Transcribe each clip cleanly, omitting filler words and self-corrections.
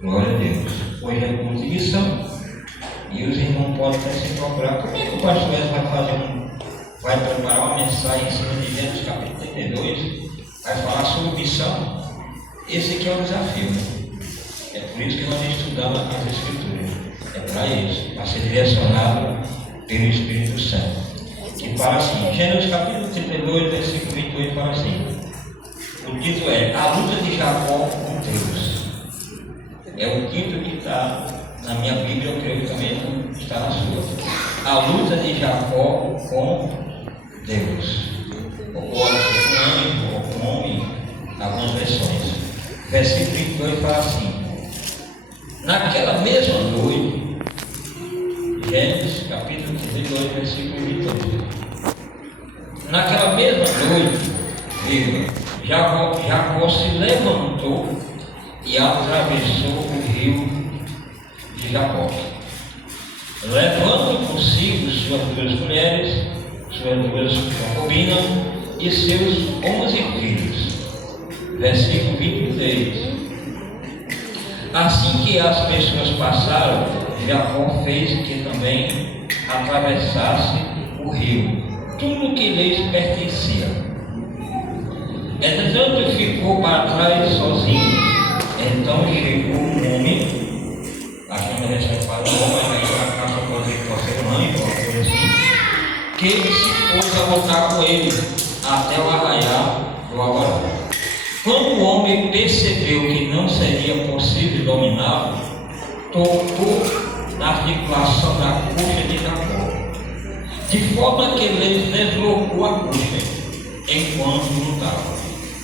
Glória a Deus. Hoje é culto de missão. E os irmãos podem até se procurar. Como é que o pastor vai preparar uma mensagem em cima de Gênesis capítulo 32? Vai falar sobre missão? Esse aqui é o desafio. É por isso que nós estudamos as Escrituras. É para isso, para ser direcionado pelo Espírito Santo. Que fala assim, Gênesis capítulo 32, versículo 28, fala assim. O título é A Luta de Jacó com Deus. É o título que está na minha Bíblia, eu creio que também está na sua. A luta de Jacó com Deus. Ou com anjo, ou com homem, algumas versões. Versículo 22 fala assim. Naquela mesma noite, Gênesis capítulo 32, versículo 22. Naquela mesma noite, Jacó se levantou e atravessou o rio de Jacó, levando consigo suas duas mulheres, suas duas concubinas e seus 11 filhos. Versículo 23. Assim que as pessoas passaram, Jacó fez que também atravessasse o rio, tudo que lhes pertencia. Entretanto, ficou para trás sozinho. Então chegou um homem, acho que a gente fala um homem, aí a casa pode dizer que pode ser um anjo, uma coisa assim, que se pôs a voltar com ele até o arraial do alvorada. Quando o homem percebeu que não seria possível dominá-lo, tocou na articulação da coxa de Jacó, de forma que ele deslocou a coxa enquanto lutava.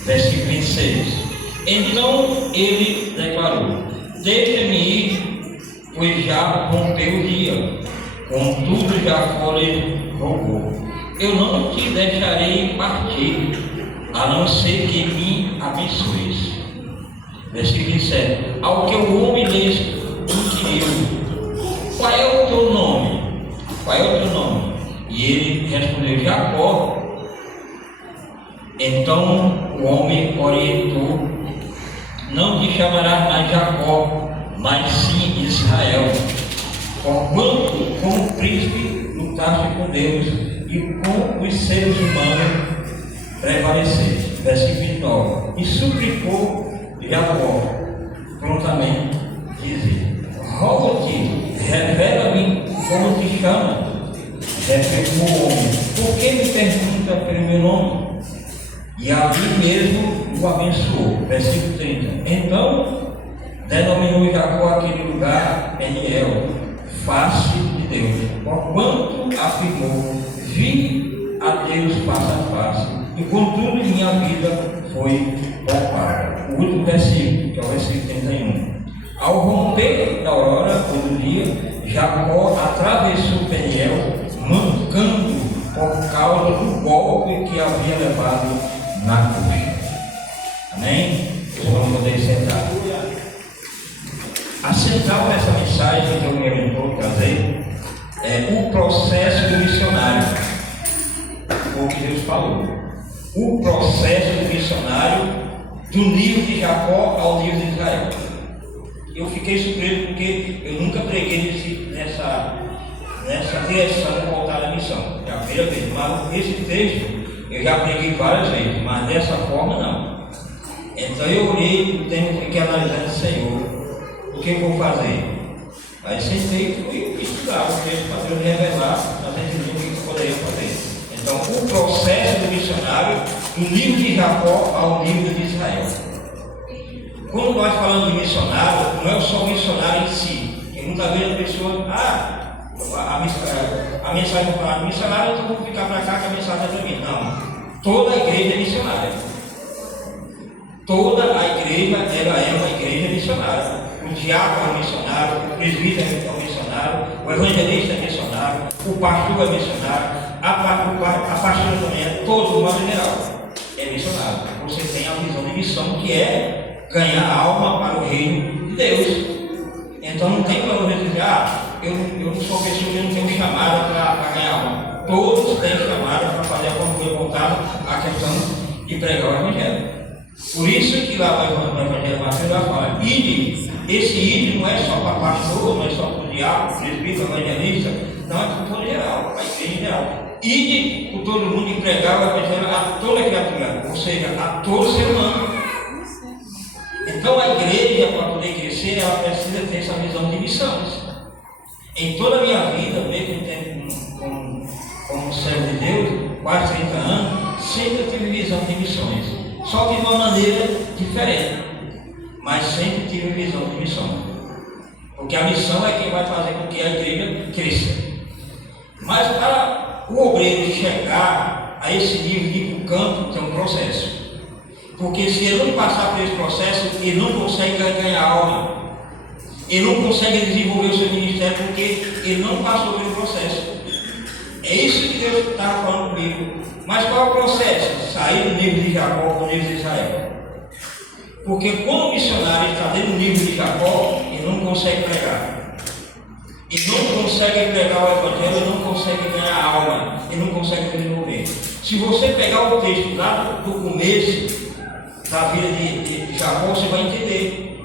Versículo 26. Então ele declarou: deixa-me ir, pois já rompeu o dia. Contudo, Jacó lhe rogou: eu não te deixarei partir, a não ser que me abençoes. Versículo 27. Ao que o homem lhes inquiriu: qual é o teu nome? Qual é o teu nome? E ele respondeu: Jacó. Então o homem orientou: não te chamarás mais Jacó, mas sim Israel, porquanto como príncipe lutaste com Deus e com os seres humanos prevaleceste. Versículo 29. E suplicou Jacó prontamente, dizendo: rogo-te, revela-me como te chama. Replicou o homem: por que me pergunta pelo meu nome? E ali mesmo o abençoou. Versículo 30. Então denominou Jacó aquele lugar Peniel, face de Deus, porquanto afirmou: vi a Deus face a face, e contudo minha vida foi poupada. O último versículo, que é o versículo 31. Ao romper da aurora do dia, Jacó atravessou Peniel, mancando por causa do golpe que havia levado na coxa. Amém? Vamos poder sentar. A central dessa mensagem que eu me orientou a trazer é o processo do missionário. Foi o que Deus falou. O processo do missionário do nível de Jacó ao nível de Israel. Eu fiquei surpreso porque eu nunca preguei nessa direção voltada à missão. É a primeira vez, mas esse texto eu já preguei várias vezes, mas dessa forma não. Então eu olhei o tema e fiquei analisando: Senhor, o que eu vou fazer? Aí sentei e fui estudar o texto para Deus revelar, para entender o que eu poderia fazer. Então, o processo do missionário do nível de Jacó ao nível de Israel. Quando nós falamos de missionário, não é só o missionário em si. Porque muitas vezes a pessoa, a mensagem vai falar: missionário, eu vou ficar para cá que a mensagem é para mim. Não. Toda a igreja é missionária. Toda a igreja, ela é uma igreja missionária. O diácono é missionário, o presbítero é missionário, o evangelista é missionário, o pastor é missionário, a pastora também é, todo o modo geral é missionário. Você tem a visão de missão, que é ganhar alma para o reino de Deus. Então não tem para você dizer: eu não sou pessoa que não tenho chamada para ganhar alma. Todos têm chamada para fazer a coisa voltada à questão de pregar o evangelho. Por isso que lá no Evangelho de Mateus ela fala, ide. Esse ide não é só para pastor, não é só para o diabo, presbítero, evangelista, não, é para o geral, para a igreja geral. Ide por todo mundo e pregar o Evangelho a toda criatura, ou seja, a todo ser humano. Então a igreja, para poder crescer, ela precisa ter essa visão de missões. Em toda a minha vida, mesmo como servo de Deus, quase 30 anos, sempre tive visão de missões. Só que de uma maneira diferente, mas sempre tive visão de missões. Porque a missão é quem vai fazer com que a igreja cresça. Mas para o obreiro chegar a esse nível de ir para o campo, tem um processo. Porque se ele não passar por esse processo, ele não consegue ganhar alma. Ele não consegue desenvolver o seu ministério porque ele não passou pelo processo. É isso que Deus está falando comigo. Mas qual é o processo? Sair do nível de Jacó para o nível de Israel. Porque quando o missionário está dentro do nível de Jacó, ele não consegue pregar. Ele não consegue pregar o Evangelho, ele não consegue ganhar alma, ele não consegue desenvolver. Se você pegar o texto lá do começo da vida de Jacó, você vai entender.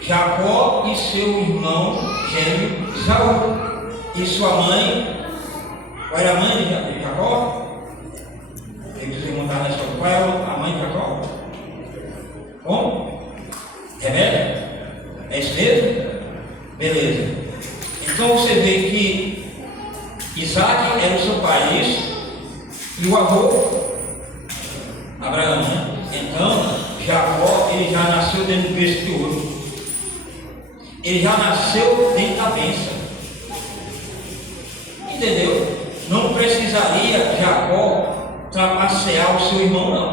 Jacó e seu irmão gêmeo Esaú. E sua mãe, qual era a mãe de Jacó? Tem que perguntar na história. Qual era a mãe de Jacó? Como? Rebeca? É isso mesmo? Beleza. Então você vê que Isaac era o seu pai, isso? E o avô? Abraão, né? Então, Jacó, ele já nasceu dentro do berço de ouro. Ele já nasceu dentro da bênção. Entendeu? Não precisaria Jacó trapacear o seu irmão, não.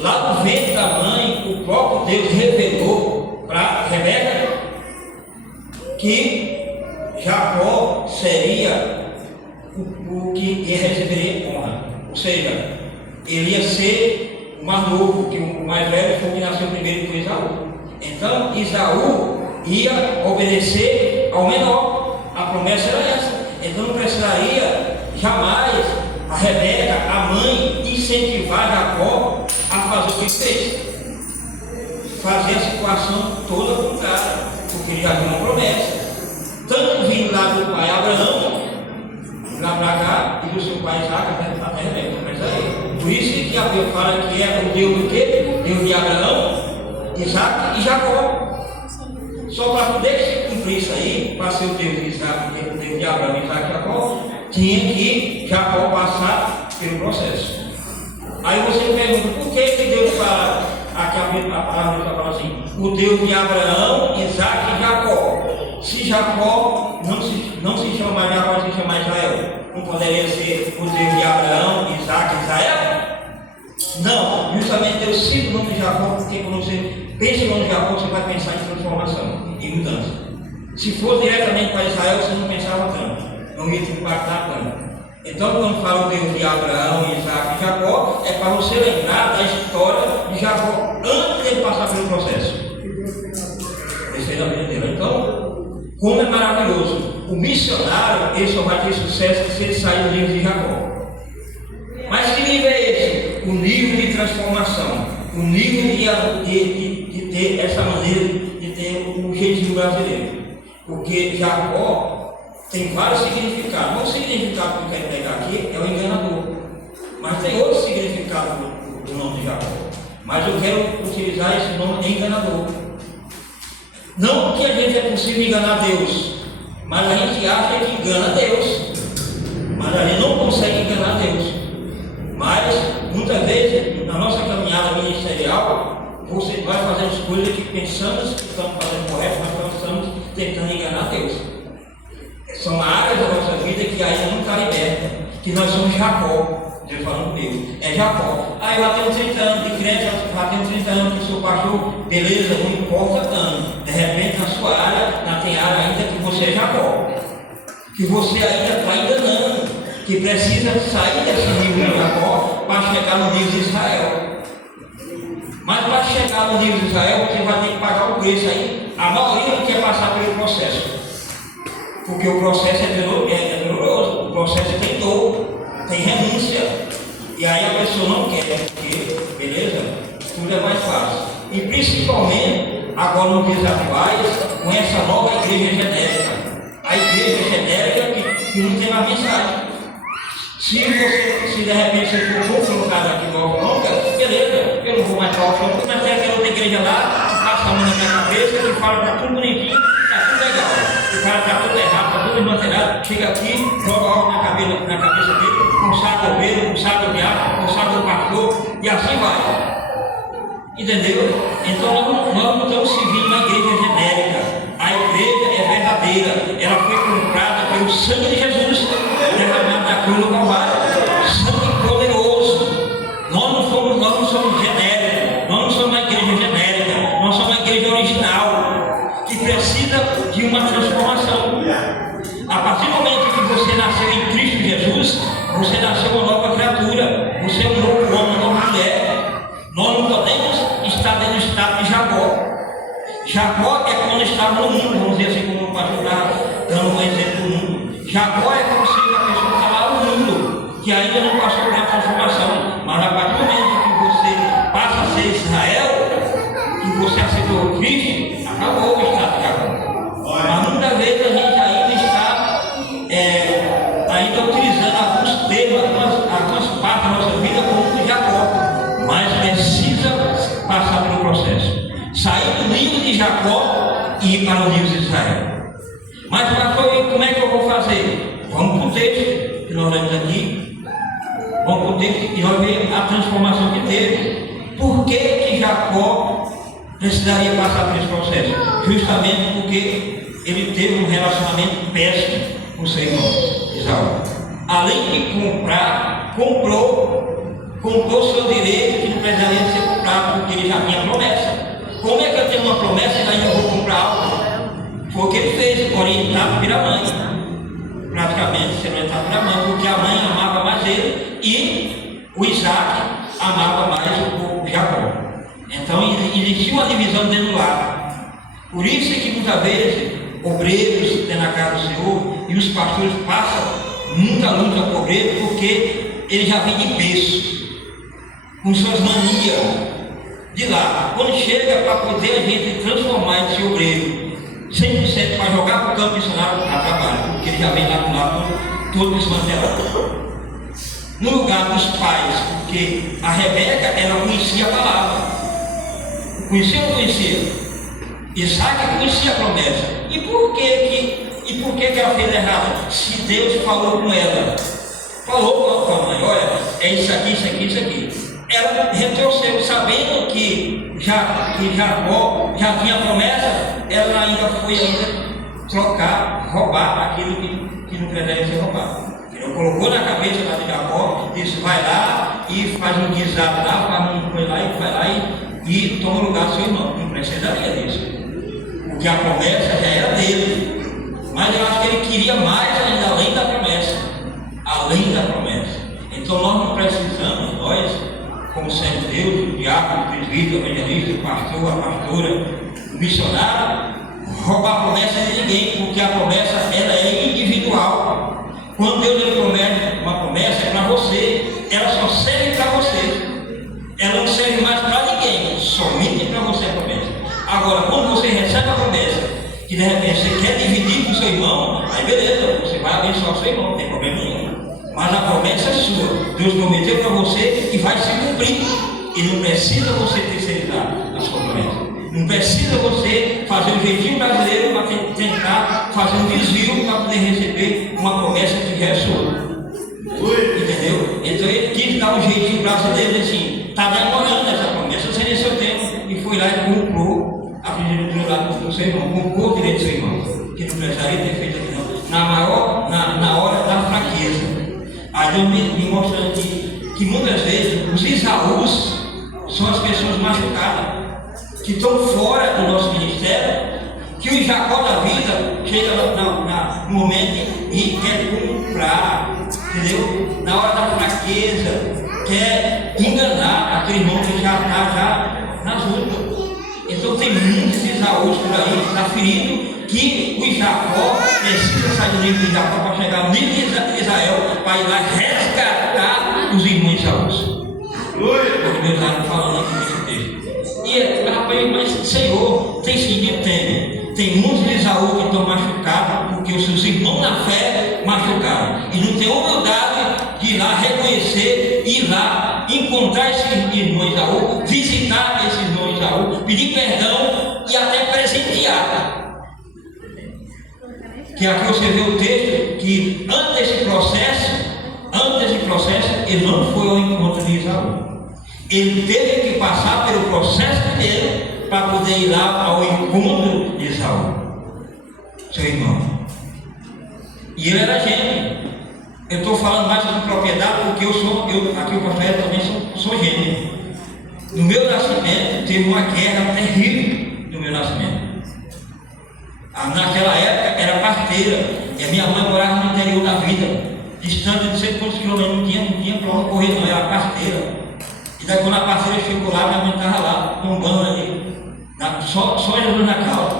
Lá no ventre da mãe, o próprio Deus revelou para Rebeca que Jacó seria o que receberia honra. Ou seja, ele ia ser o mais novo, que o mais velho foi o que nasceu primeiro, que foi Esaú. Então, Esaú ia obedecer ao menor. A promessa era essa. Então, não precisaria jamais a Rebeca, a mãe, incentivar Jacó a fazer o que fez. Fazer a situação toda contrária, porque ele já tinha uma promessa. Tanto vindo lá do pai Abraão, lá para cá, e do seu pai Isaac, até Rebeca. Por isso que a Bíblia fala que é o Deus do quê? Deus de Abraão, Isaac e Jacó. Só para poder se cumprir isso aí, para ser o Deus de Isaac, o Deus de Abraão, Isaac e Jacó, tinha que Jacó passar pelo processo. Aí você me pergunta, por que Deus fala, aqui a palavra fala assim, o Deus de Abraão, Isaac e Jacó? Se Jacó não se chama mais Jacó, se chama Israel, não poderia ser o Deus de Abraão, Isaac e Israel? Não, justamente Deus cita o nome de Jacó, porque quando você pensa no nome de Jacó, você vai pensar em transformação, em mudança. Se for diretamente para Israel, você não pensava tanto, não ia te impactar tanto. Então, quando fala o Deus de Abraão, Isaac e Jacó, é para você lembrar da história de Jacó antes de ele passar pelo processo. Esse é a vida dele. Então, como é maravilhoso. O missionário, ele só vai ter sucesso se ele sair do nível de Jacó. Mas que nível é esse? O nível de transformação. O nível de ter essa maneira de ter um jeitinho brasileiro. Porque Jacó tem vários significados. Mas o significado que eu quero pegar aqui é o enganador. Mas tem outro significado do nome de Jacó. Mas eu quero utilizar esse nome de enganador. Não que a gente é possível enganar Deus, mas a gente acha que engana Deus. Mas a gente não consegue enganar Deus. Mas, muitas vezes, na nossa caminhada ministerial, você vai fazer as coisas que pensamos que estamos fazendo correto, mas nós estamos tentando enganar Deus. São áreas da nossa vida que ainda não está liberta, que nós somos Jacó. Deus falando comigo, é Jacó. Aí eu já tenho 30 anos de crente, já tenho 30 anos que sou pastor, beleza, não importa tanto. De repente na sua área, tem área ainda que você é Jacó, que você ainda está enganando, que precisa sair desse nível de Jacó para chegar no nível de Israel. Mas para chegar no nível de Israel, você vai ter que pagar o preço aí. A maioria não quer passar pelo processo, porque o processo é doloroso, o processo tem dor, tem renúncia, e aí a pessoa não quer, porque, beleza? tudo é mais fácil. E principalmente, agora nos dias atuais, com essa nova igreja genérica. A igreja genérica que não tem mais mensagem. Se de repente você for colocado aqui no Alfonga, beleza, eu não vou mais para o Alfonga, mas tem aquela outra igreja lá, que passa a mão na minha cabeça, que fala que está tudo bonitinho, está tudo legal. O cara está tudo errado, está tudo desmantelado, chega aqui, joga algo na cabeça dele, consagra o ovelha, consagra o diabo, consagra o pastor, e assim vai. Entendeu? Então nós não estamos servindo uma igreja genérica. A igreja é verdadeira, ela foi comprada pelo sangue de Jesus, derramado na cruz do Calvário. Sangue poderoso. Nós não somos genéricos, nós não somos uma igreja genérica, nós somos uma igreja original, que precisa de uma transformação. A partir do momento que você nasceu em Cristo Jesus, você nasceu uma nova criatura, você é um novo homem, uma nova mulher. Nós não podemos estar dentro do estado de Jacó. Jacó é quando estava no mundo, vamos dizer assim, como o pastor está dando um exemplo do mundo. Jacó é como se a pessoa está lá no mundo, que ainda não passou por uma transformação. Mas a partir do momento que você passa a ser Israel, que você aceitou Cristo, acabou o estado de Jacó. Mas muitas vezes a gente ainda está ainda utilizando alguns termos, algumas partes da nossa vida como de Jacó. Mas precisa passar pelo processo. Sair do livro de Jacó e ir para o livro de Israel. Mas pastor, como é que eu vou fazer? Vamos para o texto que nós lemos aqui. Vamos para o texto e nós vemos a transformação que teve. Por que Jacó precisaria passar por esse processo? Justamente porque ele teve um relacionamento péssimo com seu irmão Esaú. Além de comprar, comprou seu direito que não precisaria ser comprado, porque ele já tinha promessa. Como é que eu tenho uma promessa e ainda vou comprar algo? Foi o que ele fez, orientado pela mãe. Praticamente sendo orientado pela mãe, porque a mãe amava mais ele e o Isaac amava mais o Jacó. Então existia uma divisão dentro do lar. Por isso é que muitas vezes obreiros têm na casa do Senhor e os pastores passam muita luta com o obreiro, porque ele já vem de berço, com suas manias de lá. Quando chega para poder a gente transformar esse obreiro 100% para jogar para o campo missionário, a trabalho, porque ele já vem lá do lado todo desmantelado. No lugar dos pais, porque a Rebeca, ela conhecia a palavra. Conhecia ou não conhecia? Isaac conhecia a promessa. E por que ela fez errado? Se Deus falou com ela, falou com a mãe, olha, é isso aqui, isso aqui, isso aqui. Ela retrocedeu, sabendo que Jacó já tinha promessa, ela ainda foi roubar aquilo que não deveria ser roubado. Ele colocou na cabeça de Jacó, disse, vai lá e faz um guisado lá, faz um coisa lá e vai lá e toma o lugar do seu irmão. Não precisaria disso, porque a promessa já era dele. Mas eu acho que ele queria mais ainda, além da promessa. Além da promessa. Então nós não precisamos, nós, como sendo Deus, o diácono, o presbítero, o evangelista, o pastor, a pastora, o missionário, roubar a promessa de ninguém, porque a promessa ela é individual. Quando Deus lhe promete uma promessa, é para você, ela só serve para você. Ela não serve mais para ninguém, somente para você a promessa. Agora, quando você recebe a promessa, que de repente você quer dividir com o seu irmão, aí beleza, você vai abençoar o seu irmão, não tem problema nenhum. Mas a promessa é sua. Deus prometeu para você e vai se cumprir. E não precisa você terceirizar a sua promessa. Não precisa você fazer um jeitinho brasileiro para tentar fazer um desvio para poder receber uma promessa que já é sua. Entendeu? Então ele quis dar um jeitinho brasileiro assim, está demorando essa promessa, você nem seu tempo. E foi lá e comprou a primogenitura do seu irmão, comprou o direito do seu irmão, que não precisaria ter feito aqui não. Na hora da fraqueza. Aí Deus me mostrando que muitas vezes os Isaús são as pessoas machucadas, que estão fora do nosso ministério, que o Jacó da vida chega no momento e quer comprar, entendeu? Na hora da fraqueza, quer enganar aquele irmão que já está nas lutas. Então tem muitos Isaús por aí que está ferido, que o Jacó precisa sair do livro de Jacó para chegar no livro de Israel, para ir lá resgatar os irmãos Isaús. Porque Deus está falando aqui nesse texto. E rapaz, mas Senhor, tem sentido? Tem muitos de Esaú que estão machucados porque os seus irmãos na fé machucaram. E não tem humildade de ir lá reconhecer, ir lá encontrar esse irmão Esaú, visitar esse irmão Esaú, pedir perdão e até presentear. Que aqui você vê o texto que antes desse processo, ele não foi ao encontro de Esaú. Ele teve que passar pelo processo dele para poder ir lá ao encontro de Esaú, seu irmão. E ele era gêmeo. Eu estou falando mais sobre propriedade porque aqui o profeta também sou gêmeo. No meu nascimento teve uma guerra terrível no meu nascimento. Naquela época era parteira, e a minha mãe morava no interior da vida, distante de não sei quantos quilômetros, não tinha para onde correr, não, era parteira. E daí quando a parteira chegou lá, minha mãe estava lá, tombando ali, só Jesus na causa,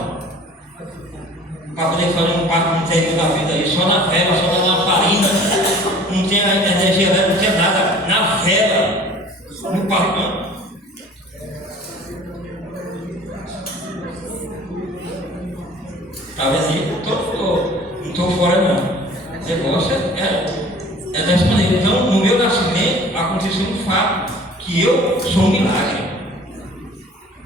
para poder fazer um parto no interior da vida aí, só na vela, só na lamparina, não tinha energia elétrica, não tinha nada, na vela, no parto. Está vendo aí? Não estou fora não. O negócio é dessa maneira. Então, no meu nascimento, aconteceu um fato, que eu sou um milagre.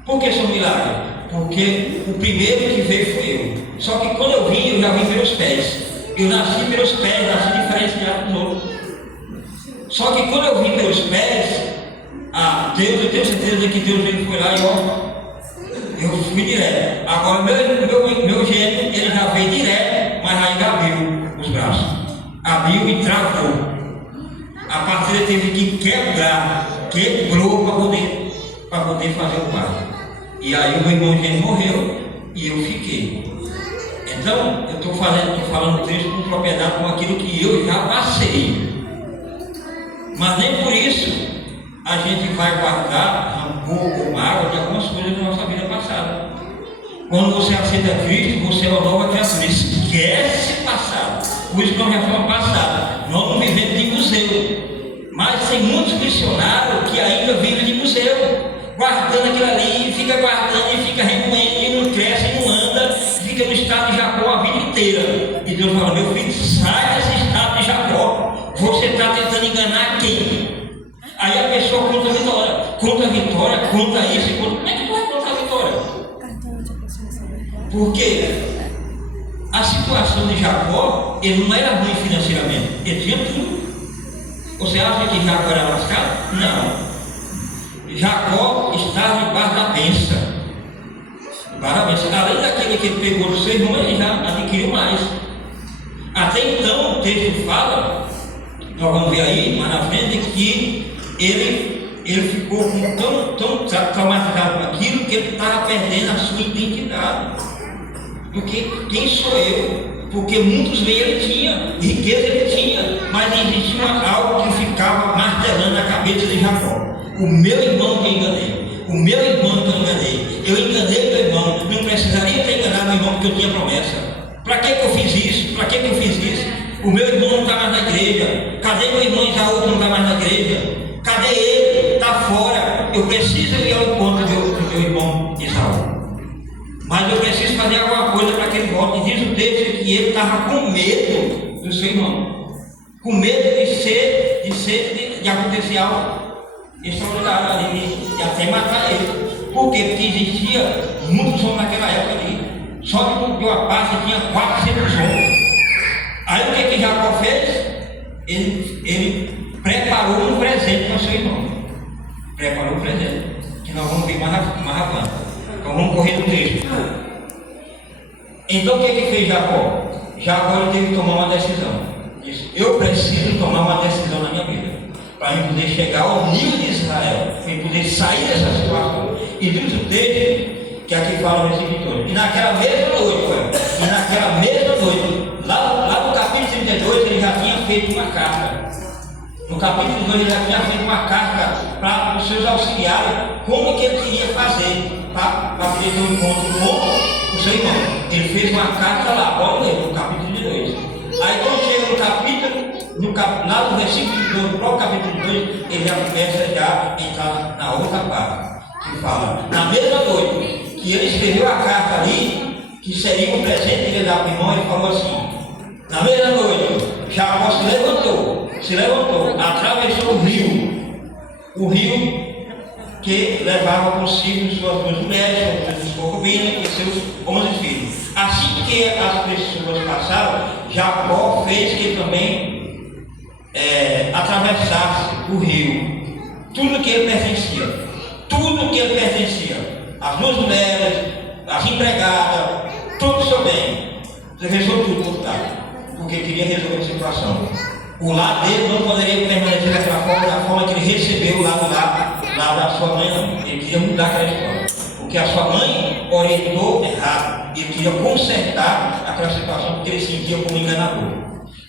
Por que sou um milagre? Porque o primeiro que veio foi eu. Só que quando eu vim pelos pés. Eu nasci pelos pés, nasci diferenciado dos outros. Só que quando eu vim pelos pés, Deus, eu tenho certeza que Deus foi lá e eu fui direto. Agora meu gênio, ele já veio direto, mas ainda abriu os braços. Abriu e travou. A parteira teve que quebrou para poder fazer o parto. E aí o meu irmão gênio morreu e eu fiquei. Então, eu estou falando o texto com propriedade com aquilo que eu já passei. Mas nem por isso a gente vai guardar rancor ou mágoa de algumas coisas da nossa vida passada. Quando você aceita Cristo, você é uma nova criatura. Esquece passado. Por isso que nós já fomos passados. Nós não vivemos de museu. Mas tem muitos missionários que ainda vivem de museu, guardando aquilo ali, fica guardando e fica remoendo, e não cresce, e não anda, fica no estado de Jacó a vida inteira. E Deus fala: meu filho, sai desse estado de Jacó. Você está tentando enganar quem? Aí a pessoa conta a vitória, conta isso, como é que tu vai contar a vitória? Porque a situação de Jacó, ele não era ruim financeiramente, ele tinha tudo. Você acha que Jacó era lascado? Não. Jacó estava debaixo da bênção. Além daquele que ele pegou do seu irmão, ele já adquiriu mais. Até então, o texto fala, nós vamos ver aí, mais na frente, que ele ficou tão traumatizado com aquilo que ele estava perdendo a sua identidade. Porque quem sou eu? Porque muitos bens ele tinha, riqueza ele tinha, mas existia algo que ficava martelando na cabeça de Jacó. O meu irmão que eu enganei, o meu irmão que eu enganei, eu enganei meu irmão, não precisaria ter enganado meu irmão porque eu tinha promessa. Para que eu fiz isso? Para que eu fiz isso? O meu irmão não está mais na igreja. Cadê meu irmão Isaú que não está mais na igreja? Cadê ele? Está fora. Eu preciso ir ao encontro do meu irmão Isaú. Mas eu preciso fazer alguma coisa para que ele volte. E diz o texto que ele estava com medo do seu irmão. Com medo de acontecer algo extraordinário ali, e até matar ele. Por quê? Porque existia muitos homens naquela época ali. Só que de uma parte tinha 400 homens. Aí o que Jacó fez? Ele preparou um presente para o seu irmão. Preparou um presente, que nós vamos ver mais avante. Então vamos correr no texto. Então o que fez Jacó? Jacó ele teve que tomar uma decisão. Disse: eu preciso tomar uma decisão na minha vida, para eu poder chegar ao nível de Israel, para eu poder sair dessa situação. E diz o texto que aqui fala no versículo 2: e naquela mesma noite, lá no capítulo 32, ele já tinha feito uma carta. No capítulo 2 ele já tinha feito uma carta para os seus auxiliares, como que ele queria fazer para poder ter um encontro com o seu irmão. Ele fez uma carta lá, olha aí, no capítulo 2. Aí quando chega no capítulo, lá no versículo 2, no próprio capítulo 2, ele já começa a entrar na outra parte. que fala, na mesma noite que ele escreveu a carta ali, que seria um presente que ele dava para o irmão, ele falou assim, na mesma noite, Jacó se levantou, atravessou o rio que levava consigo suas duas mulheres, suas concubinas e seus 11 filhos. Assim que as pessoas passaram, Jacó fez que também atravessasse o rio, tudo que ele pertencia, as duas mulheres, as empregadas, todo o seu bem, atravessou tudo por trás, porque queria resolver a situação. O lar dele não poderia permanecer daquela forma, da forma que ele recebeu lá da sua mãe, não. Ele queria mudar aquela história, porque a sua mãe orientou errado. Ele queria consertar aquela situação, porque ele sentia como enganador.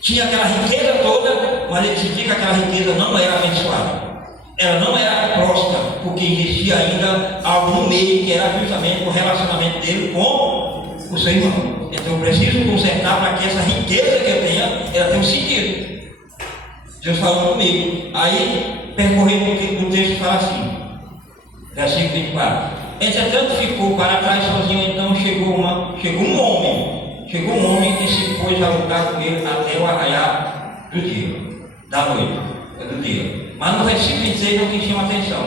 Tinha aquela riqueza toda, mas ele sentia que aquela riqueza não era abençoada. Ela não era próspera, porque existia ainda algo no meio, que era justamente o relacionamento dele com o seu irmão. Então eu preciso consertar para que essa riqueza que eu tenha, ela tenha um sentido. Deus falou comigo. Aí, percorrendo o texto, fala assim, versículo 24. Entretanto ficou para trás sozinho, então chegou um homem que se pôs a lutar com ele até o arraiar do dia, da noite, do dia. Mas no versículo 26 é o que chama atenção,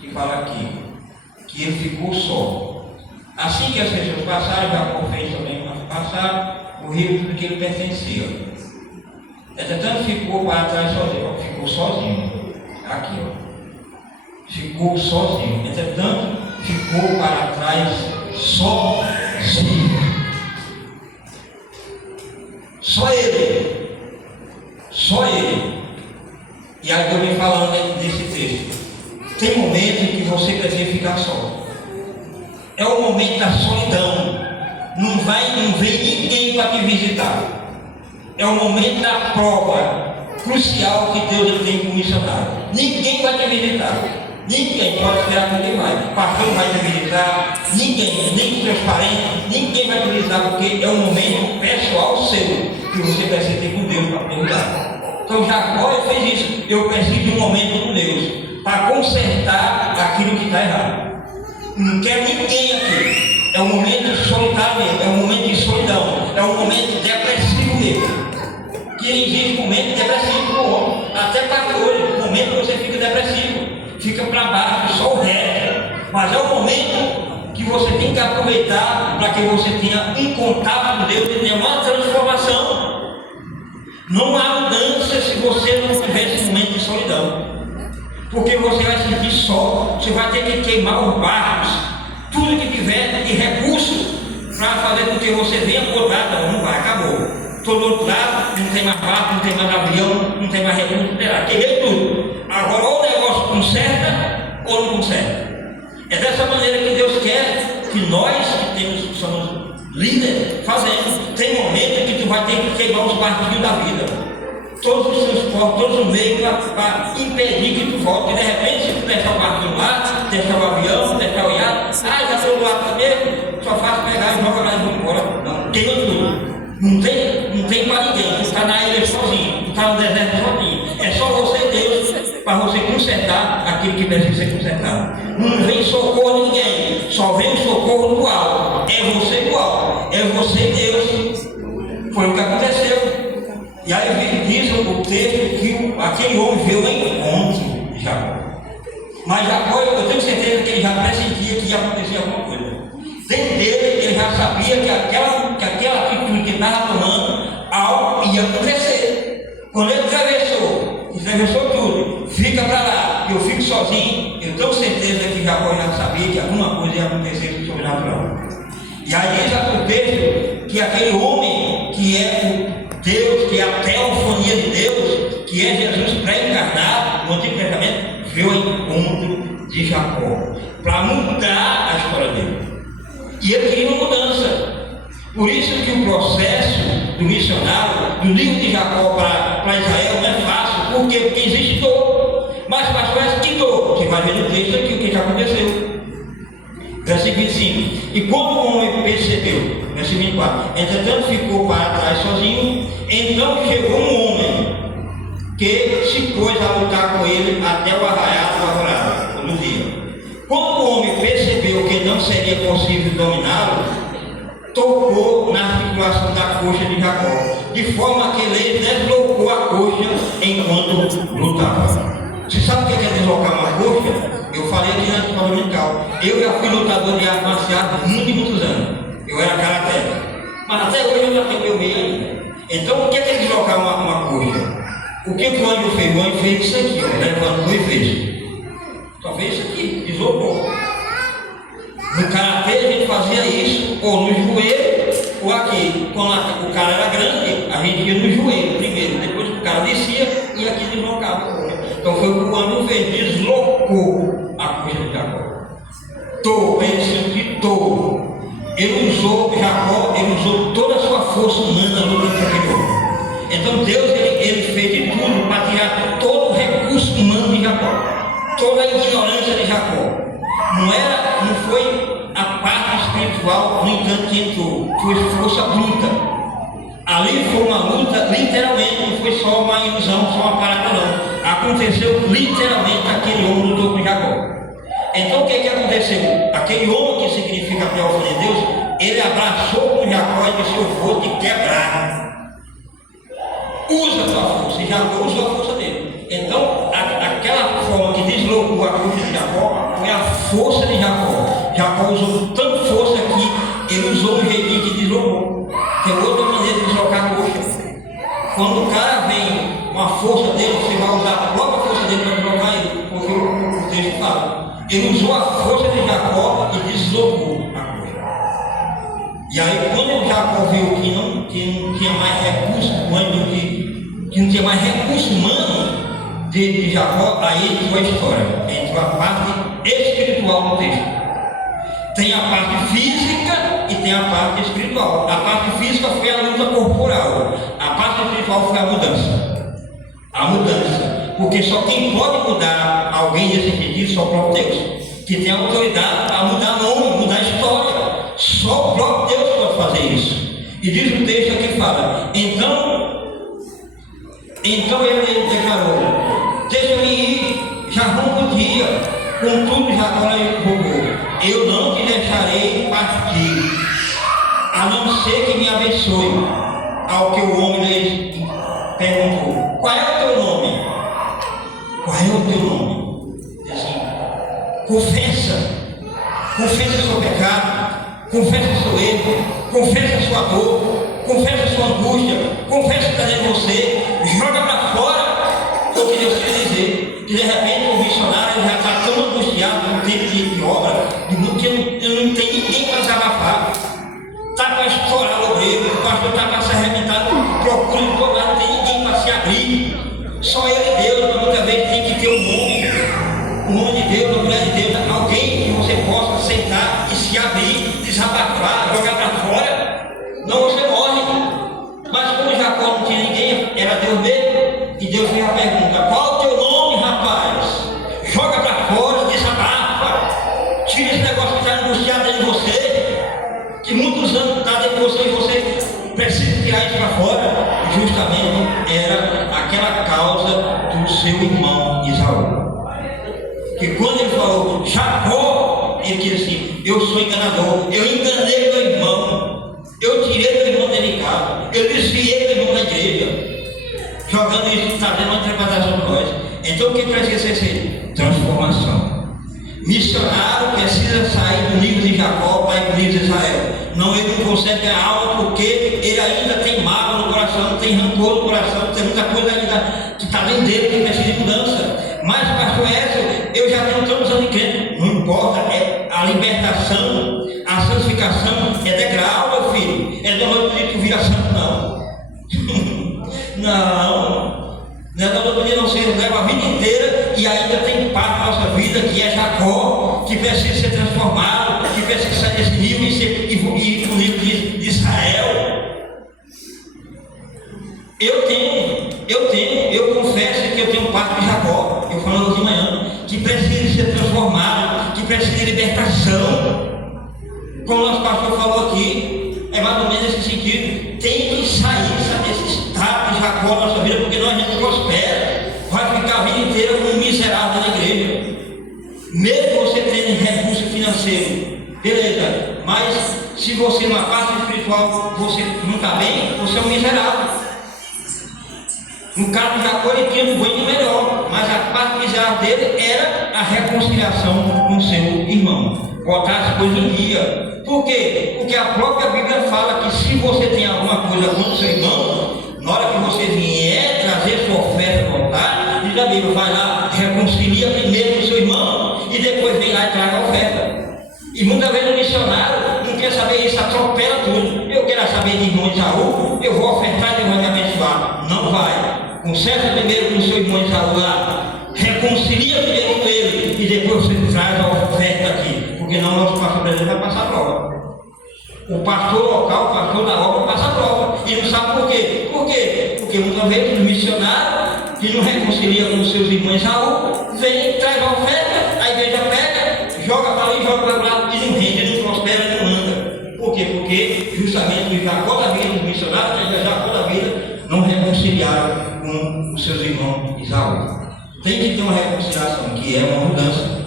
que fala aqui, que ele ficou só. Assim que as pessoas passaram, Jacó fez também passar o rio tudo que ele pertencia. Entretanto ficou para trás sozinho, ficou sozinho, aqui ficou sozinho, entretanto ficou para trás sozinho, só ele. E aí eu venho falando desse texto, tem momentos em que você precisa ficar só, é o momento da solidão, não vem ninguém para te visitar. É o momento da prova crucial que Deus tem com o missionário. Ninguém vai te visitar. Ninguém pode esperar que ninguém vai. O pastor não vai te visitar. Ninguém, nem os seus parentes, ninguém vai te visitar, porque é um momento pessoal seu que você precisa ter com Deus para perguntar. Então Jacó fez isso. Eu preciso de um momento com Deus para consertar aquilo que está errado. Não quero ninguém aqui. É um momento solitário mesmo, é um momento de solidão, é um momento depressivo mesmo. Que existe um momento depressivo para o homem, até para hoje, o momento que você fica depressivo, fica para baixo, só o resto. Mas é o momento que você tem que aproveitar para que você tenha um contato com Deus e tenha uma transformação. Não há mudança se você não tiver esse momento de solidão. Porque você vai se sentir só, você vai ter que queimar os barcos, tudo que tiver de recurso para fazer com que você venha acordar. Não vai, acabou. Estou do outro lado, não tem mais barco, não tem mais avião, não tem mais recurso, não tem nada. Queimei tudo. Agora ou o negócio conserta ou não conserta. É dessa maneira que Deus quer que nós que somos líderes fazemos. Tem momentos que tu vai ter que queimar os barquinhos da vida. Todos os seus corpos, todos os meios para impedir que tu volte. E de repente, se tu deixar o barquinho lá, deixar o avião, deixar o iate, já estou do lado mesmo, só faço pegar e joga lá e vou embora. Não, queima tudo. Não tem para ninguém. Tu está na ilha sozinho, tu está no deserto sozinho. É só você e Deus para você consertar aquilo que precisa ser consertado. Não vem socorro de ninguém, só vem o socorro do alto. É você do alto, é você e Deus. Foi o que aconteceu. E aí diz o texto que aquele homem veio ao encontro de Jacó. Mas Jacó, eu tenho certeza que ele já pressentia que ia acontecer alguma coisa. Dentro dele, ele já sabia que aquela atitude que estava tomando, algo ia acontecer. Quando ele atravessou tudo, fica para lá, eu fico sozinho, eu tenho certeza que Jacó já sabia que alguma coisa ia acontecer com o sobrenatural. E aí diz o texto que aquele homem que é o Deus, que é a teofonia de Deus, que é Jesus pré-encarnado no Antigo Testamento, veio ao encontro de Jacó para mudar a história dele. E ele queria uma mudança. Por isso que o processo do missionário, do livro de Jacó para Israel não é fácil. Por quê? Porque existe dor. Mas pastor, é que dor? Você vai ver no texto aqui o que já aconteceu. Versículo 25. E quando o homem percebeu, versículo 24, entretanto ficou para trás sozinho, então chegou um homem que se pôs a lutar com ele até o arraiar do alvorada, do dia. Quando o homem percebeu que não seria possível dominá-lo, tocou na articulação da coxa de Jacó, de forma que ele deslocou a coxa enquanto lutava. Você sabe o que é deslocar uma coxa? Eu falei aqui na escola dominical. Eu já fui lutador de arte marcial por muitos anos. Eu era karateca. Mas até hoje eu já tenho meu meio ainda. Então o que é deslocar uma coxa? O que o anjo fez? O anjo fez isso aqui, ó, levantou e fez. Só fez isso aqui, deslocou. No karatê a gente fazia isso, ou no joelho, ou aqui. Quando o cara era grande, a gente ia no joelho primeiro, depois o cara descia e aqui deslocava a coxa. Então foi o que o anjo fez, deslocou a coxa de Jacó. Ele sentiu. Ele usou, Jacó, ele usou toda a sua força humana lutando com aquele homem. Então Deus ele fez de tudo para tirar todo o recurso humano de Jacó, toda a ignorância de Jacó. Não foi a parte espiritual, no entanto, que entrou, foi força bruta. Ali foi uma luta, literalmente, não foi só uma ilusão, só uma parada, não. Aconteceu literalmente, aquele homem lutou com Jacó. Então o que aconteceu? Aquele homem que significa teófilo de Deus, ele abraçou com Jacó e disse: eu vou te quebrar. Usa a sua força, e Jacó usou a força dele. Então, aquela forma que deslocou a coxa de Jacó foi a força de Jacó. Jacó usou tanta força que ele usou um jeitinho que deslocou. Tem outra maneira de deslocar a coxa. Quando o cara vem com a força dele, você vai usar a própria força dele para deslocar ele, porque o texto fala. Ele usou a força de Jacó e deslocou a coxa. E aí, quando Jacó viu que não tinha mais recurso humano, que não tinha mais recurso humano de Jacó, aí entrou a história, entrou a parte espiritual do texto. Tem a parte física e tem a parte espiritual. A parte física foi a luta corporal, a parte espiritual foi a mudança. A mudança. Porque só quem pode mudar alguém desse sentido só o próprio Deus, que tem autoridade para mudar nome, mudar história. Só o próprio Deus pode fazer isso. E diz o texto aqui, fala: então ele declarou: deixa-me ir, já rompo o dia. Contudo, Jacó rogou: eu não te deixarei partir, a não ser que me abençoe. Ao que o homem lhe perguntou: qual é o teu nome? Qual é o teu nome? Assim, confessa o seu pecado, confessa o seu erro, confessa a sua dor, confessa a sua angústia, confessa o que está dentro de você, joga para fora o que Deus quer dizer. Que de repente o missionário já está tão angustiado no tempo de obra, do mundo, que não tem ninguém para desabafar. Está para estourar o obreiro, o pastor está para se arrebentar, procura em todo lado, não tem ninguém para se abrir. Só ele e Deus, muitas vezes tem que ter um nome, o nome de Deus, a mulher de Deus, alguém que você possa aceitar e se abrir, desabafar, jogar para fora. Não, você morre. Mas como Jacó não tinha ninguém, era Deus mesmo, e Deus fez a pergunta: qual é o teu nome, rapaz? Joga para fora, desabafa, tira esse negócio que está angustiado dentro de você, que muitos anos está dentro de você e você precisa tirar isso para fora. Justamente era aquela causa do seu irmão Isaú. Que quando ele falou Jacó, ele disse assim: eu sou enganador, eu enganei meu irmão, eu tirei meu irmão dele de casa, eu desviei meu irmão da igreja, jogando isso, trazendo uma interpretação para nós. Então o que precisa ser? Transformação. Missionário precisa sair do nível de Jacó para ir para o nível de Israel. Não, ele não consegue ganhar alma porque ele ainda tem mágoa no coração, tem rancor no coração, tem muita coisa ainda que está dentro dele que precisa de mudança. Mas, pastor Edson, eu já tenho tantos anos de crente. Não importa, é a libertação, a santificação é degrau, meu filho. É da noite que tu vira santo, não. Não é da noite não, você leva a vida inteira e ainda tem parte da nossa vida que é Jacó, que precisa ser transformado, que precisa sair desse nível e ir para o nível de Israel. Eu confesso que eu tenho parte de Jacó, eu falando hoje de manhã, que precisa ser transformado, que precisa de libertação. Como o nosso pastor falou aqui, é mais ou menos nesse sentido. Tem que sair desse estado de Jacó na nossa vida, porque nós não prospera. Vai ficar a vida inteira como um miserável na igreja. Mesmo você tendo financeiro. Beleza, mas se você na parte espiritual você não está bem, você é um miserável. No caso de Jacó, ele tinha um banho melhor, mas a parte miserável dele era a reconciliação com seu irmão, botar as coisas em dia. Por quê? Porque a própria Bíblia fala que se você tem alguma coisa contra o seu irmão, na hora que você vier trazer sua oferta voltar, diz a Bíblia, vai lá, reconcilia primeiro com o seu irmão e depois vem lá e traz a oferta. E muitas vezes o missionário não quer saber isso, atropela tudo. Eu quero saber de irmão Isaú, eu vou ofertar e ele vai me abençoar. Não vai. Conserta primeiro com o seu irmão Isaú lá, reconcilia primeiro com ele e depois você traz a oferta aqui. Porque não, nosso pastor brasileiro vai passar prova. O pastor local, o pastor da obra passa prova. E não sabe por quê? Por quê? Porque muitas vezes o missionário que não reconcilia com os seus irmãos Isaú, vem, traz a oferta, a igreja pega, joga para ali, joga para lá e não rende, não prospera, não anda. Por quê? Porque justamente o Jacó da vida, os missionários, o Jacó da vida, não reconciliaram com os seus irmãos Isaú. Tem que ter uma reconciliação, que é uma mudança.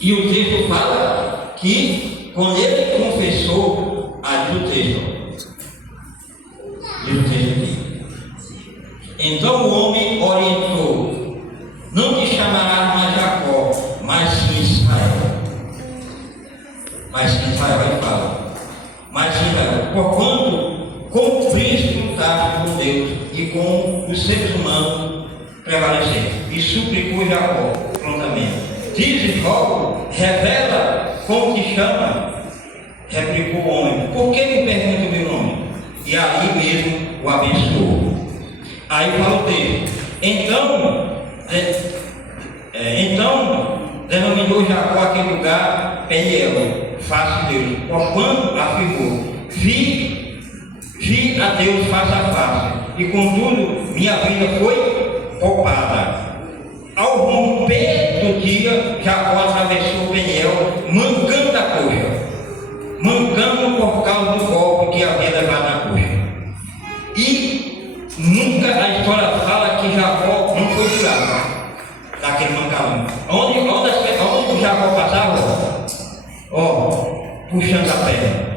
E o texto fala que quando ele confessou a adultério, diz o texto aqui. Então o homem orientou: não te chamarás mais Jacó, mas sim Israel. Mas sim Israel, ele fala. Mas sim Israel, porquanto cumpriste lutar com Deus e com os seres humanos prevalecer. E suplicou Jacó prontamente: diz logo, revela como te chama. Replicou o homem: por que me pergunta o meu nome? E ali mesmo o abençoou. Aí fala o texto: então denominou Jacó aquele lugar Peniel, face de Deus, porquanto afirmou: vi a Deus face a face, e contudo minha vida foi poupada. Ao romper do dia, Jacó atravessou Peniel, mancando da coxa, mancando por causa do golpe que havia levado na coxa. E nunca a história fala que Jacó não foi curado daquele mancamento. Onde o Jacó passava, puxando a perna,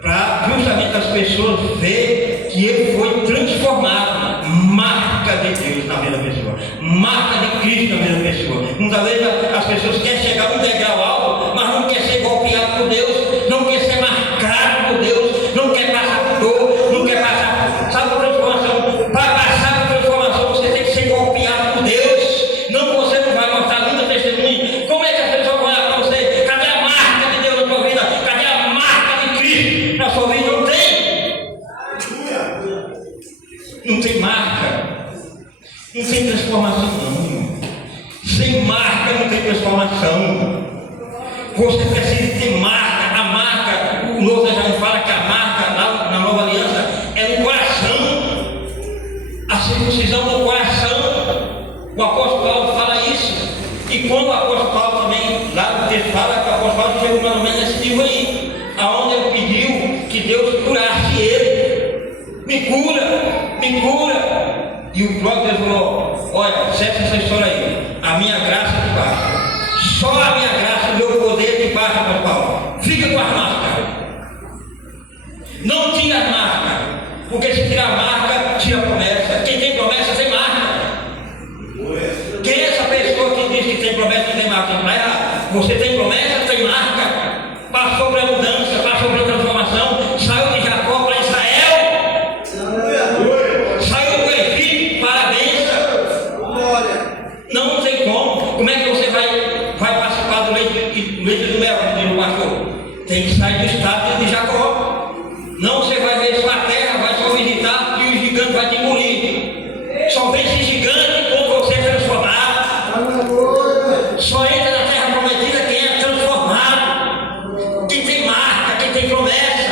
para justamente as pessoas verem que ele foi transformado. Marca de Deus na vida da pessoa, marca de Cristo na vida da pessoa. Muitas vezes as pessoas querem chegar num degrau alto, mas não quer ser golpeado por Deus, não quer ser marcado por Deus, não quer passar por dor, não quer passar, sabe, por transformação. Para passar por transformação você tem que ser golpeado por Deus. Não, você não vai mostrar nunca testemunho. Como é que as pessoas vão olhar para você? Cadê a marca de Deus na sua vida? Cadê a marca de Cristo na sua vida? Não tem. Não tem marca, não tem transformação não. Sem marca não tem transformação. Você precisa ter marca. A marca, o Novo Testamento fala que a marca lá na Nova Aliança é no coração, a circuncisão no coração. O apóstolo Paulo fala isso. E quando o apóstolo Paulo também, lá no texto fala que o apóstolo Paulo chegou mais ou menos nesse livro aí, aonde ele pediu que Deus curasse ele. Me cura, me cura. E o próprio Deus falou: olha, segue essa história aí, a minha graça te basta. Só a minha graça, o meu poder te basta, meu Paulo. Fica com as máscaras. Não tira as máscaras, porque se tirar a marca, tira a promessa. Quem tem promessa tem marca. Quem é essa pessoa que diz que tem promessa e tem marca? Não está errado. Você tem promessa, tem marca. Passou pela mudança, passou pela transformação, saiu de Jacó para Israel. Saiu do Egito para a bênção. Não tem como. Como é que você vai participar do leite do mel, do pastor? Tem que sair do estado de Jacó. Não, você vai ver sua terra, vai só visitar e o gigante vai te engolir. Só vem esse gigante quando você é transformado. Só entra na terra prometida quem é transformado, quem tem marca, quem tem promessa.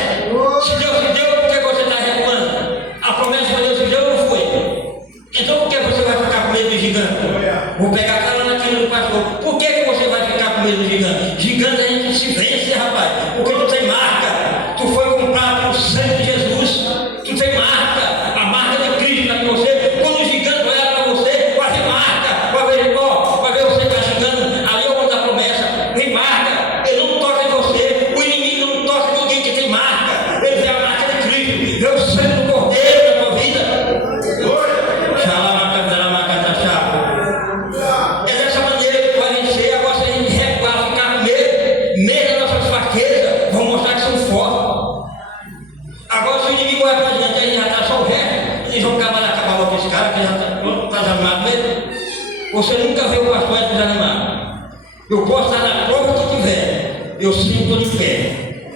Você nunca vê o pastor desanimado. Eu posso estar na prova que tiver, eu sinto de pé.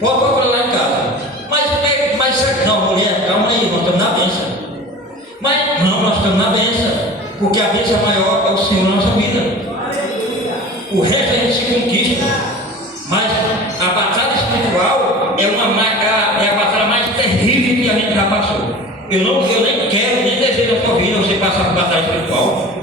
Pode procurar lá em casa. Mas não, mulher, calma aí, nós estamos na bênção. Mas não, nós estamos na bênção, porque a bênção maior é o Senhor na nossa vida. O resto a gente se conquista, mas a batalha espiritual é a batalha mais terrível que a gente já passou. Eu nem quero, nem desejo na sua vida você passar por batalha espiritual.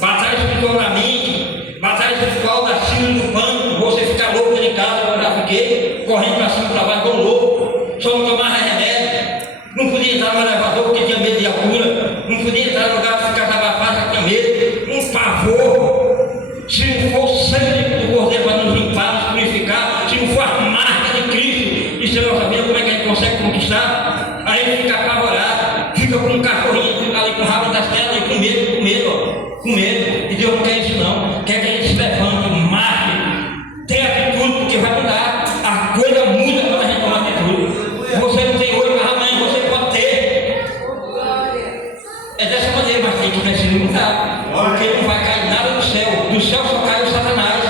Batalha espiritual na mente, batalha espiritual da síndrome do pânico, você ficar louco dentro de casa, eu já fiquei correndo para cima do trabalho com louco, só não tomar remédio, não podia entrar no elevador porque tinha medo de altura, não podia entrar no lugar para ficar abafado, já tinha medo, um pavor. Se não for o sangue do Cordeiro para nos limpar, nos purificar, se não for a marca de Cristo, e se não saber como é que a gente consegue conquistar, aí a gente fica apavorado, fica com um cachorrinho ali com o rabo das telas e com medo. E Deus não quer isso não, quer que a gente se levante, marque, tenha atitude, porque vai mudar, a coisa muda quando a gente toma atitude. Você não tem hoje, mas amanhã você pode ter. É dessa maneira, mas tem que precisar mudar, porque não vai cair nada do céu só cai o Satanás,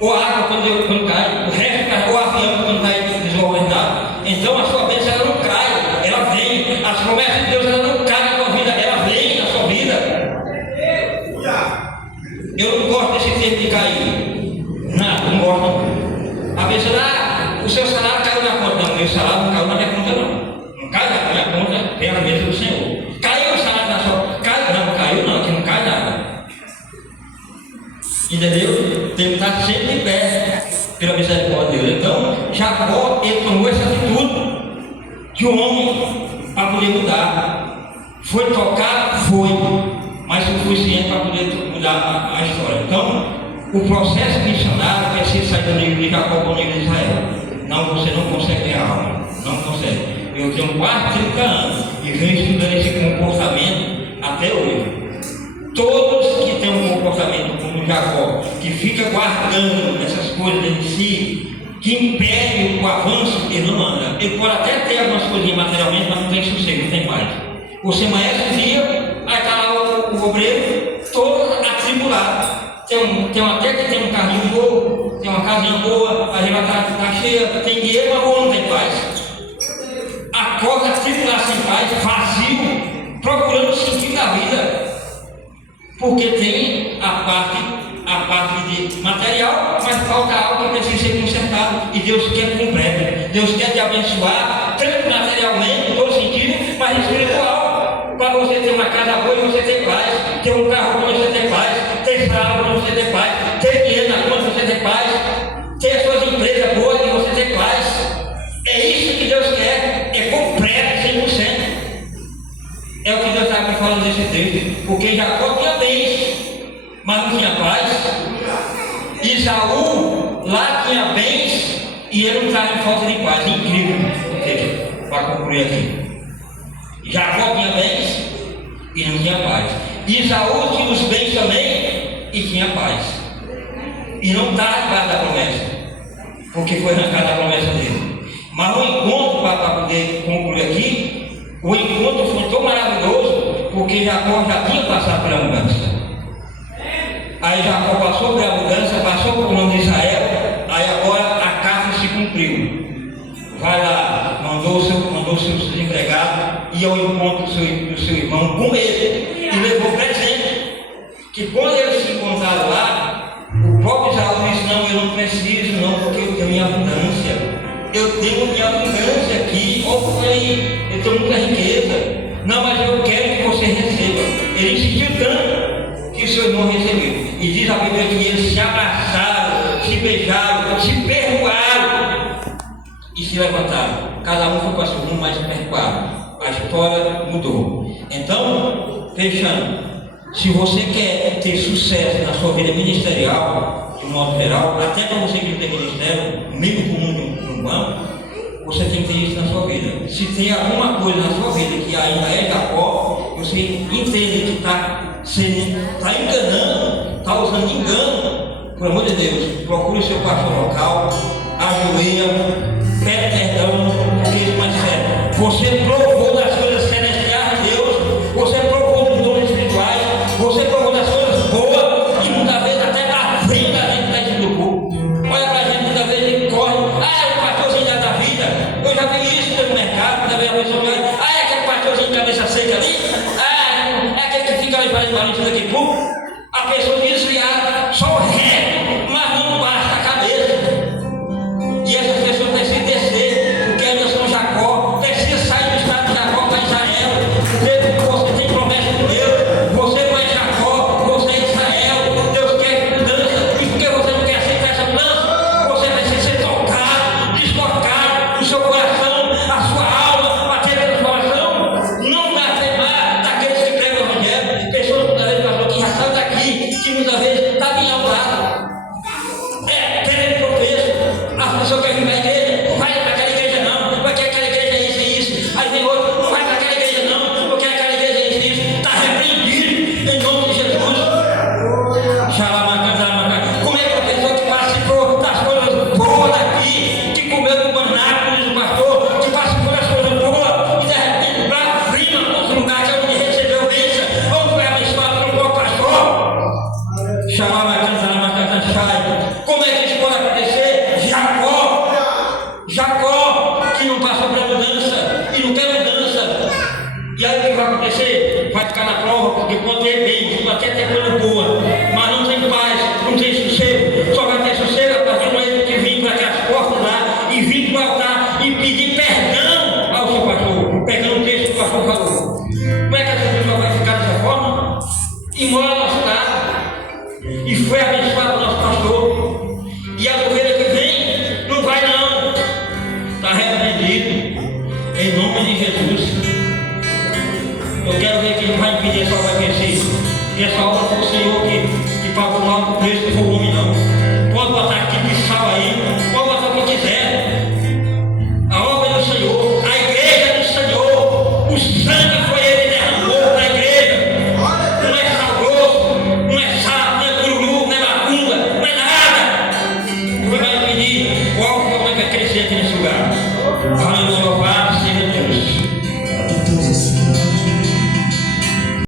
ou a água quando cai, o resto cai, ou o avião quando cai desordenado. Então a sua bênção ela não cai, ela vem, as promessas de Deus ela não caem na sua vida, ela vem na sua vida. Eu não gosto desse termo de cair, não gosto. A pessoa, o seu salário caiu na conta, não, meu salário não caiu na minha conta não cai na minha conta, vem a bênção do Senhor. Caiu o salário na sua, caiu não, que não cai nada. Entendeu? Tem que estar sempre de pé pela misericórdia de Deus. Então, Jacó, ele tomou essa atitude de um homem para poder mudar. Foi tocar? Foi, mas o suficiente para poder mudar a história. Então, o processo missionário precisa sair do nível de Jacó para o nível de Israel. Não, você não consegue ter a alma. Não consegue. Eu tenho quase 30 anos e venho estudando esse comportamento até hoje. Todos que têm um comportamento como Jacó, que fica guardando essas coisas dentro de si, que impede o avanço, ele não anda. Ele pode até ter algumas coisinhas materialmente, mas não tem sossego, não tem paz. Você amanhece um dia, aí está lá o obreiro, todo atribulado. Até que tem um carrinho bom, tem uma casinha boa, a gente está cheia, tem dinheiro, mas não tem paz. Acorda atribulado sem paz, vazio, procurando o sentido da vida. Porque tem a parte de material, mas falta algo que precisa ser consertado. E Deus quer completo. Deus quer te abençoar, tanto materialmente, em todo sentido, mas espiritual. Para você ter uma casa boa e você ter paz, ter um carro bom e você ter paz, ter salário bom e você ter paz, ter dinheiro na conta e você ter paz, ter suas empresas boas e você ter paz. É isso que Deus quer, é completo, 100%. É o que Deus está me falando nesse texto, porque Jacó tinha bens, mas não tinha paz. Isaú lá tinha bens e ele não estava em falta de paz. Incrível. Para concluir aqui, Jacó tinha bens e não tinha paz. Isaú tinha os bens também e tinha paz. E não estava debaixo da promessa, porque foi arrancada a promessa dele. Mas o encontro, para poder concluir aqui, o encontro foi tão maravilhoso, porque Jacó já tinha passado pela mudança. Aí Jacó passou pela mudança, passou por nome de Israel, aí agora a carta se cumpriu. Vai lá, mandou seus empregados, ia ao encontro do seu irmão com ele, e levou presente. Que quando eles se encontraram lá, o próprio Isaú disse: não, eu não preciso não, porque eu tenho minha abundância. Eu tenho minha abundância aqui, olha aí, eu tenho muita riqueza. Não, mas eu quero que você receba. Ele insistiu tanto que o seu irmão recebeu. E diz a Bíblia que eles se abraçaram, se beijaram, se perdoaram e se levantaram. Cada um foi para seu rumo mais perdoado. A história mudou. Então, fechando, se você quer ter sucesso na sua vida ministerial, de um modo geral, até para você que não tem ministério, mesmo comum no banco, você tem que ter isso na sua vida. Se tem alguma coisa na sua vida que ainda é Jacó, você entende que está enganando, está usando engano, por amor de Deus, procure o seu pastor local, ajoelha, pede perdão, porque isso mais sério. Você provou das coisas celestiais de Deus, você provou dos dons espirituais, você pessoa vai, é aquele pastorzinho de cabeça seca ali, é aquele que fica ali fazendo barulho daqui a pouco. A pessoa desviada, só reto, mas não basta a cabeça. E essas pessoas precisam descer, porque ainda são Jacó, precisa sair do estado de Jacó para Israel. Você tem promessa de Deus, você não é Jacó, você é Israel. Deus quer mudança, e porque você não quer aceitar essa mudança, você precisa ser tocado, desfocado no seu coração, a sua alma, para ter transformação. Não dá temar daqueles que pregam o evangelho, pessoas que muitas vezes falam que já saiu daqui, que muitas vezes está bem ao lado. Querendo tropeço, a pessoa quer vir para a igreja, não vai para aquela igreja não, porque aquela igreja é isso e isso. Aí vem outro, não vai para aquela igreja não, porque aquela igreja é isso e isso. Está repreendido em nome de Jesus. Como é que a pessoa que participou das coisas boas daqui, que comeu do maná, diz o pastor, que participou das coisas boas, e de repente para prima, outro lugar que é onde recebeu bênção, onde foi abençoado pelo bom pastor. Como é que isso pode acontecer? Jacó, que não passa para mudança e não quer mudança. E aí o que vai acontecer? Vai ficar na prova, porque pode ter bem, pode até ter coisa boa, mas não tem paz, não tem sossego. Só vai ter sossego a partir do momento que vir para aquelas portas lá e vir para o altar e pedir perdão ao seu pastor, pegando o texto que o pastor falou. Como é que essa pessoa vai ficar dessa forma? E mora lascado. E foi abençoado o nosso pastor. E a ovelha que vem, não vai não. Está repreendido. Em nome de Jesus. Eu quero ver quem vai impedir essa obra crescer. Que essa obra foi o Senhor que pagou lá o preço, que foi o